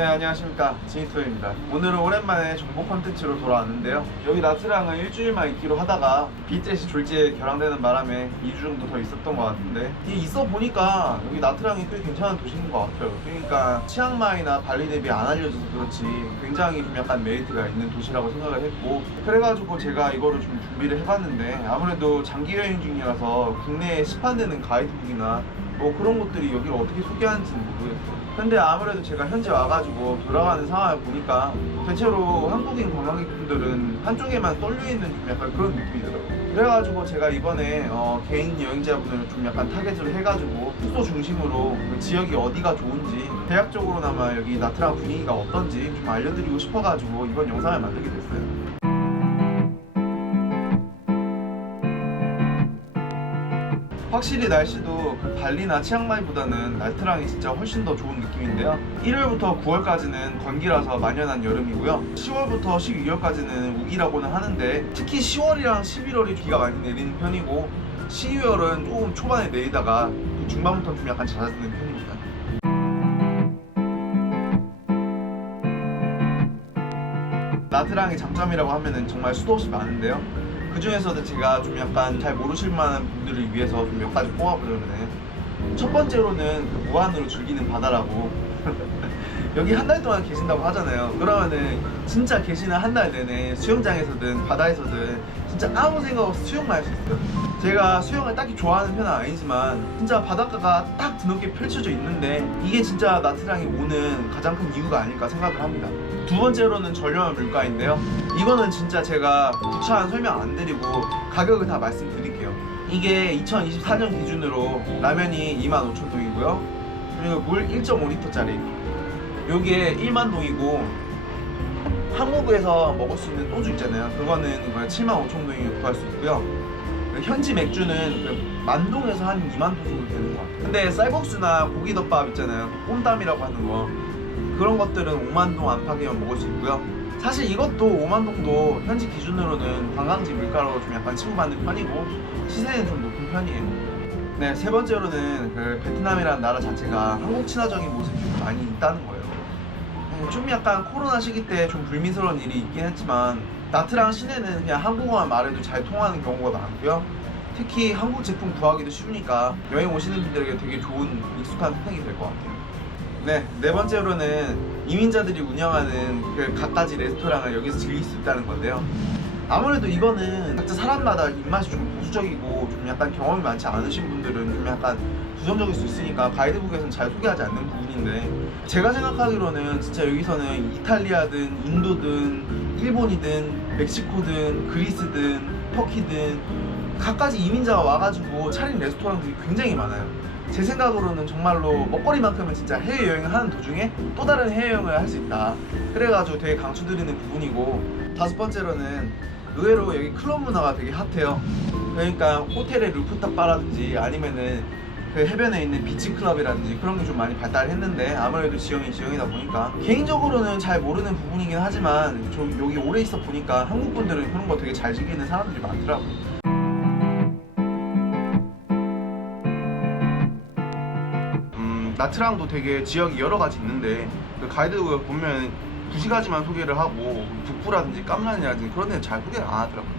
네, 안녕하십니까, 지니토입니다. 오늘은 오랜만에 정보 콘텐츠로 돌아왔는데요. 여기 나트랑은 일주일만 있기로 하다가 빗젯이 졸지에 결항되는 바람에 2주 정도 더 있었던 것 같은데, 있어 보니까 여기 나트랑이 꽤 괜찮은 도시인 것 같아요. 그러니까 치앙마이나 발리 대비 안 알려져서 그렇지 굉장히 좀 약간 메리트가 있는 도시라고 생각을 했고, 그래가지고 제가 이거를 좀 준비를 해봤는데, 아무래도 장기 여행 중이라서 국내에 시판되는 가이드북이나 뭐 그런 것들이 여기를 어떻게 소개하는지는 모르겠어요. 근데 아무래도 제가 현재 와가지고 돌아가는 상황을 보니까 대체로 한국인 관광객분들은 한쪽에만 쏠려있는 좀 약간 그런 느낌이더라고요. 그래가지고 제가 이번에 개인 여행자분을 좀 약간 타겟으로 해가지고 숙소 중심으로 그 지역이 어디가 좋은지, 대략적으로나마 여기 나트랑 분위기가 어떤지 좀 알려드리고 싶어가지고 이번 영상을 만들게 됐어요. 확실히 날씨도 그 발리나 치앙마이보다는 나트랑이 진짜 훨씬 더 좋은 느낌인데요. 1월부터 9월까지는 건기라서 만연한 여름이고요. 10월부터 12월까지는 우기라고는 하는데, 특히 10월이랑 11월이 비가 많이 내리는 편이고, 12월은 조금 초반에 내리다가 그 중반부터 좀 약간 잦아드는 편입니다. 나트랑의 장점이라고 하면은 정말 수도 없이 많은데요. 그 중에서도 제가 좀 약간 잘 모르실 만한 분들을 위해서 좀 몇 가지 뽑아보려는, 첫 번째로는 그 무한으로 즐기는 바다라고. 여기 한 달 동안 계신다고 하잖아요. 그러면은 진짜 계시는 한 달 내내 수영장에서든 바다에서든 진짜 아무 생각 없이 수영만 할 수 있어요. 제가 수영을 딱히 좋아하는 편은 아니지만 진짜 바닷가가 딱 드넓게 펼쳐져 있는데, 이게 진짜 나트랑이 오는 가장 큰 이유가 아닐까 생각을 합니다. 두 번째로는 저렴한 물가인데요. 이거는 진짜 제가 구차한 설명 안 드리고 가격을 다 말씀드릴게요. 이게 2024년 기준으로 라면이 25,000동이고요. 그리고 물 1.5리터짜리 요게 1만 동이고, 한국에서 먹을 수 있는 소주 있잖아요. 그거는 75,000동에 구할 수 있고요. 현지 맥주는 그 만동에서 한 2만 동 정도 되는 것 같아요. 근데 쌀국수나 고기덮밥 있잖아요. 꼼담이라고 하는 거, 그런 것들은 5만 동 안팎이면 먹을 수 있고요. 사실 이것도 5만 동도 현지 기준으로는 관광지 물가로 좀 약간 치고받는 편이고, 시세는 좀 높은 편이에요. 네, 세 번째로는 그 베트남이라는 나라 자체가 한국 친화적인 모습이 좀 많이 있다는 거예요. 좀 약간 코로나 시기 때 좀 불미스러운 일이 있긴 했지만, 나트랑 시내는 그냥 한국어만 말해도 잘 통하는 경우가 많고요. 특히 한국 제품 구하기도 쉬우니까 여행 오시는 분들에게 되게 좋은 익숙한 선택이 될 것 같아요. 네, 네 번째로는 이민자들이 운영하는 그 갖가지 레스토랑을 여기서 즐길 수 있다는 건데요. 아무래도 이거는 각자 사람마다 입맛이 좀 보수적이고 좀 약간 경험이 많지 않으신 분들은 좀 약간 부정적일 수 있으니까 가이드북에서는 잘 소개하지 않는 부분인데, 제가 생각하기로는 진짜 여기서는 이탈리아든 인도든 일본이든 멕시코든 그리스든 터키든 갖가지 이민자가 와가지고 차린 레스토랑들이 굉장히 많아요. 제 생각으로는 정말로 먹거리만큼은 진짜 해외여행을 하는 도중에 또 다른 해외여행을 할 수 있다. 그래가지고 되게 강추드리는 부분이고, 다섯 번째로는 의외로 여기 클럽 문화가 되게 핫해요. 그러니까 호텔의 루프탑 바라든지 아니면은 그 해변에 있는 비치 클럽이라든지 그런 게 좀 많이 발달했는데, 아무래도 지형이 지형이다 보니까 개인적으로는 잘 모르는 부분이긴 하지만 저 여기 오래 있어 보니까 한국 분들은 그런 거 되게 잘 즐기는 사람들이 많더라고요. 나트랑도 되게 지역이 여러 가지 있는데, 그 가이드북을 보면 2가지만 소개를 하고 북부라든지 깜란이라든지 그런 데는 잘 소개를 안 하더라고요.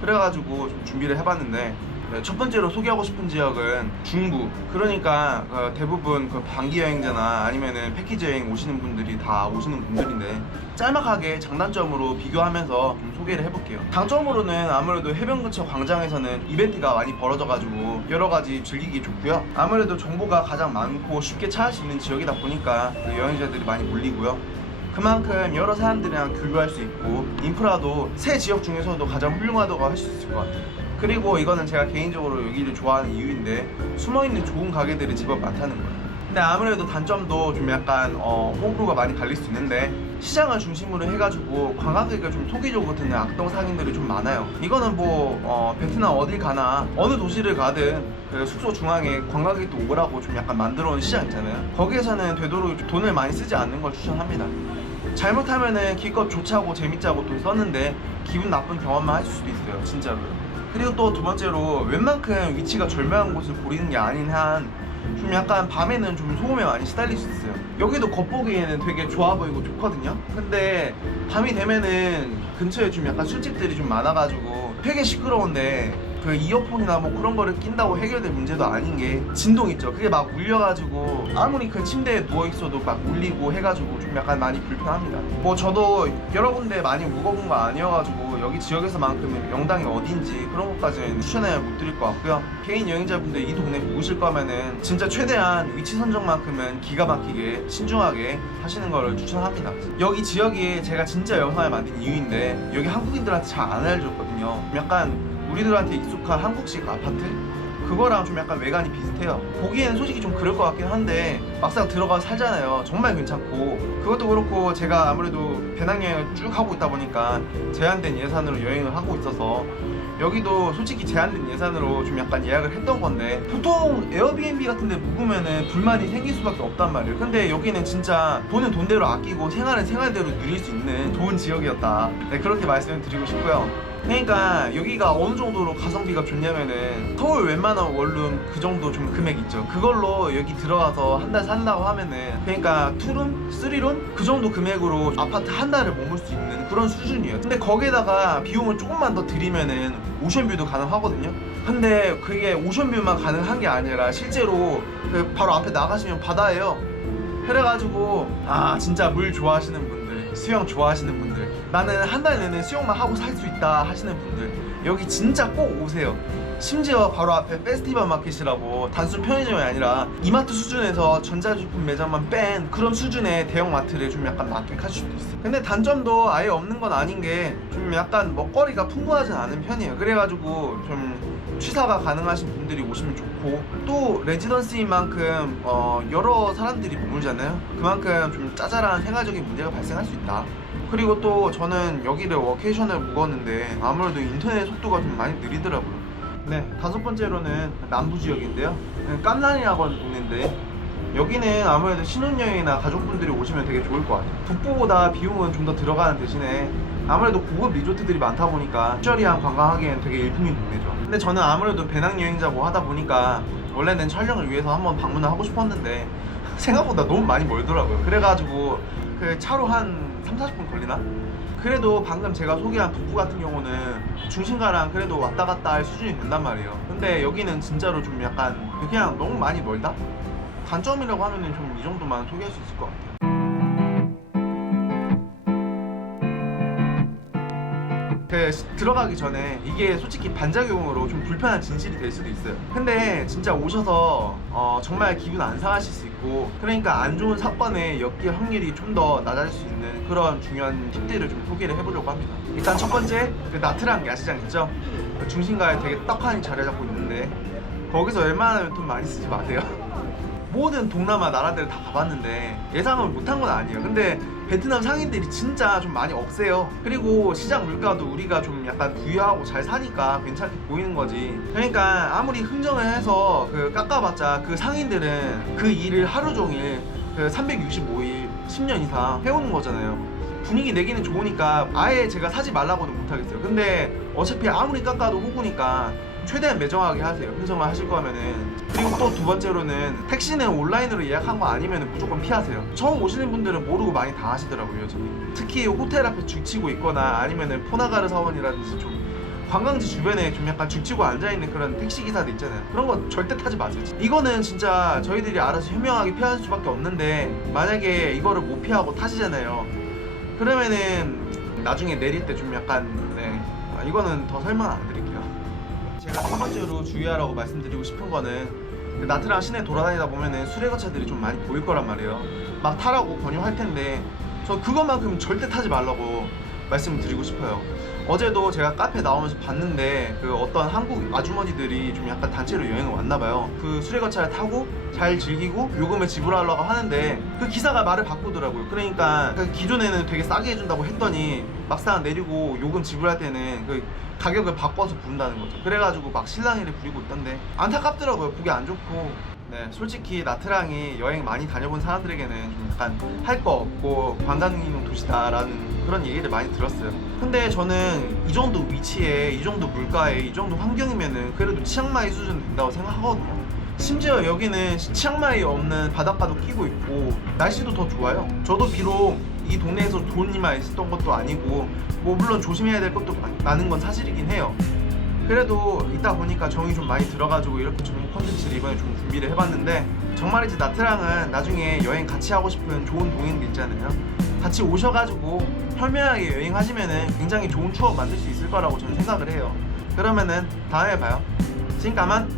그래가지고 좀 준비를 해봤는데, 첫 번째로 소개하고 싶은 지역은 중부. 그러니까 대부분 그 단기 여행자나 아니면은 패키지 여행 오시는 분들이 다 오시는 분들인데, 짤막하게 장단점으로 비교하면서 좀 소개를 해볼게요. 장점으로는 아무래도 해변 근처 광장에서는 이벤트가 많이 벌어져가지고 여러 가지 즐기기 좋고요. 아무래도 정보가 가장 많고 쉽게 찾을 수 있는 지역이다 보니까 여행자들이 많이 몰리고요. 그만큼 여러 사람들이랑 교류할 수 있고, 인프라도 새 지역 중에서도 가장 훌륭하다고 할 수 있을 것 같아요. 그리고 이거는 제가 개인적으로 여기를 좋아하는 이유인데, 숨어있는 좋은 가게들이 제법 많다는 거예요. 근데 아무래도 단점도 좀 약간 호불호가 많이 갈릴 수 있는데, 시장을 중심으로 해가지고 관광객을 좀 속이려고 드는 악동 상인들이 좀 많아요. 이거는 뭐 베트남 어딜 가나 어느 도시를 가든 그 숙소 중앙에 관광객도 오라고 좀 약간 만들어 놓은 시장 있잖아요. 거기에서는 되도록 돈을 많이 쓰지 않는 걸 추천합니다. 잘못하면은 기껏 좋자고 재밌자고 돈 썼는데 기분 나쁜 경험만 하실 수도 있어요, 진짜로. 그리고 또 두 번째로 웬만큼 위치가 절묘한 곳을 고르는 게 아닌 한 좀 약간 밤에는 좀 소음에 많이 시달릴 수 있어요. 여기도 겉보기에는 되게 좋아 보이고 좋거든요. 근데 밤이 되면은 근처에 좀 약간 술집들이 좀 많아가지고 되게 시끄러운데 그 이어폰이나 뭐 그런 거를 낀다고 해결될 문제도 아닌 게 진동 있죠. 그게 막 울려가지고 아무리 그 침대에 누워있어도 막 울리고 해가지고 좀 약간 많이 불편합니다. 뭐 저도 여러 군데 많이 묵어본 거 아니어가지고 여기 지역에서만큼은 명당이 어딘지 그런 것까지는 추천을 못 드릴 것 같고요. 개인 여행자분들 이 동네 묵으실 거면은 진짜 최대한 위치 선정만큼은 기가 막히게 신중하게 하시는 거를 추천합니다. 여기 지역이 제가 진짜 영상을 만든 이유인데 여기 한국인들한테 잘 안 알려줬거든요. 약간 우리들한테 익숙한 한국식 아파트? 그거랑 좀 약간 외관이 비슷해요. 보기에는 솔직히 좀 그럴 것 같긴 한데 막상 들어가서 살잖아요. 정말 괜찮고 그것도 그렇고 제가 아무래도 배낭여행을 쭉 하고 있다 보니까 제한된 예산으로 여행을 하고 있어서 여기도 솔직히 제한된 예산으로 좀 약간 예약을 했던 건데 보통 에어비앤비 같은 데 묵으면은 불만이 생길 수밖에 없단 말이에요. 근데 여기는 진짜 돈은 돈대로 아끼고 생활은 생활대로 누릴 수 있는 좋은 지역이었다. 네, 그렇게 말씀을 드리고 싶고요. 그러니까 여기가 어느 정도로 가성비가 좋냐면은 서울 웬만한 원룸 그 정도 좀 금액 있죠. 그걸로 여기 들어가서 한 달 산다고 하면은 그러니까 2룸? 3룸? 그 정도 금액으로 아파트 한 달을 머물 수 있는 그런 수준이에요. 근데 거기에다가 비용을 조금만 더 들이면은 오션뷰도 가능하거든요. 근데 그게 오션뷰만 가능한 게 아니라 실제로 그 바로 앞에 나가시면 바다예요. 그래가지고 아 진짜 물 좋아하시는 분들, 수영 좋아하시는 분들, 나는 한 달 내내 수영만 하고 살 수 있다 하시는 분들 여기 진짜 꼭 오세요. 심지어 바로 앞에 페스티벌 마켓이라고 단순 편의점이 아니라 이마트 수준에서 전자제품 매장만 뺀 그런 수준의 대형 마트를 좀 약간 만끽하실 수도 있어요. 근데 단점도 아예 없는 건 아닌 게 좀 약간 먹거리가 풍부하진 않은 편이에요. 그래가지고 좀 취사가 가능하신 분들이 오시면 좋고 또 레지던스인 만큼 여러 사람들이 머물잖아요. 그만큼 좀 짜잘한 생활적인 문제가 발생할 수 있다. 그리고 또 저는 여기를 워케이션을 묵었는데 아무래도 인터넷 속도가 좀 많이 느리더라고요. 네, 5번째로는 남부 지역인데요. 깜란이라고 하는 동네인데 여기는 아무래도 신혼여행이나 가족분들이 오시면 되게 좋을 것 같아요. 북부보다 비용은 좀 더 들어가는 대신에 아무래도 고급 리조트들이 많다 보니까 럭셔리한 관광하기에는 되게 일품인 동네죠. 근데 저는 아무래도 배낭여행자고 하다 보니까 원래는 촬영을 위해서 한번 방문을 하고 싶었는데 생각보다 너무 많이 멀더라고요. 그래가지고 그 차로 한 30-40분 걸리나? 그래도 방금 제가 소개한 북부 같은 경우는 중심가랑 그래도 왔다 갔다 할 수준이 된단 말이에요. 근데 여기는 진짜로 좀 약간 그냥 너무 많이 멀다? 단점이라고 하면은 좀 이 정도만 소개할 수 있을 것 같아요. 들어가기 전에 이게 솔직히 반작용으로 좀 불편한 진실이 될 수도 있어요. 근데 진짜 오셔서 정말 기분 안 상하실 수 있고 그러니까 안 좋은 사건에 엮일 확률이 좀 더 낮아질 수 있는 그런 중요한 팁들을 좀 소개를 해보려고 합니다. 일단 첫 번째 그 나트랑 야시장 있죠? 그 중심가에 되게 떡하니 자리 잡고 있는데 거기서 웬만하면 돈 많이 쓰지 마세요. 모든 동남아 나라들을 다 가봤는데 예상을 못한 건 아니에요. 근데 베트남 상인들이 진짜 좀 많이 억세요. 그리고 시장 물가도 우리가 좀 약간 부유하고 잘 사니까 괜찮게 보이는 거지. 그러니까 아무리 흥정을 해서 그 깎아봤자 그 상인들은 그 일을 하루 종일 그 365일 10년 이상 해오는 거잖아요. 분위기 내기는 좋으니까 아예 제가 사지 말라고는 못하겠어요. 근데 어차피 아무리 깎아도 호구니까 최대한 매정하게 하세요. 흥정을 하실 거면은. 그리고 또 두 번째로는 택시는 온라인으로 예약한 거 아니면 무조건 피하세요. 처음 오시는 분들은 모르고 많이 당하시더라고요, 여전히. 특히 호텔 앞에 죽치고 있거나 아니면은 포나가르 사원이라든지 좀 관광지 주변에 좀 약간 죽치고 앉아있는 그런 택시기사들 있잖아요. 그런 거 절대 타지 마세요. 이거는 진짜 저희들이 알아서 현명하게 피할 수밖에 없는데 만약에 이거를 못 피하고 타시잖아요. 그러면은 나중에 내릴 때 좀 약간 이거는 더 설명 안 드릴게요. 제가 첫 번째로 주의하라고 말씀드리고 싶은 거는 나트랑 시내 돌아다니다 보면은 수레거차들이 좀 많이 보일 거란 말이에요. 막 타라고 권유할 텐데 저 그것만큼 절대 타지 말라고 말씀을 드리고 싶어요. 어제도 제가 카페 나오면서 봤는데 그 어떤 한국 아주머니들이 좀 약간 단체로 여행을 왔나봐요. 그 수레거차를 타고 잘 즐기고 요금을 지불하려고 하는데 그 기사가 말을 바꾸더라고요. 그러니까 그 기존에는 되게 싸게 해준다고 했더니 막상 내리고 요금 지불할 때는 그 가격을 바꿔서 부른다는 거죠. 그래가지고 막 실랑이를 부리고 있던데 안타깝더라고요. 보기 안 좋고. 네, 솔직히 나트랑이 여행 많이 다녀본 사람들에게는 좀 약간 할 거 없고 관광용 도시다라는 그런 얘기를 많이 들었어요. 근데 저는 이 정도 위치에 이 정도 물가에 이 정도 환경이면은 그래도 치앙마이 수준 된다고 생각하거든요. 심지어 여기는 치앙마이 없는 바닷가도 끼고 있고 날씨도 더 좋아요. 저도 비록 이 동네에서 좋은 일만 있었던 것도 아니고 뭐 물론 조심해야 될 것도 많은 건 사실이긴 해요. 그래도 있다 보니까 정이 좀 많이 들어가지고 이렇게 좋은 콘텐츠를 이번에 좀 준비를 해봤는데, 정말이지 나트랑은 나중에 여행 같이 하고 싶은 좋은 동행들 있잖아요. 같이 오셔가지고 현명하게 여행하시면은 굉장히 좋은 추억 만들 수 있을 거라고 저는 생각을 해요. 그러면은 다음에 봐요. 지금까만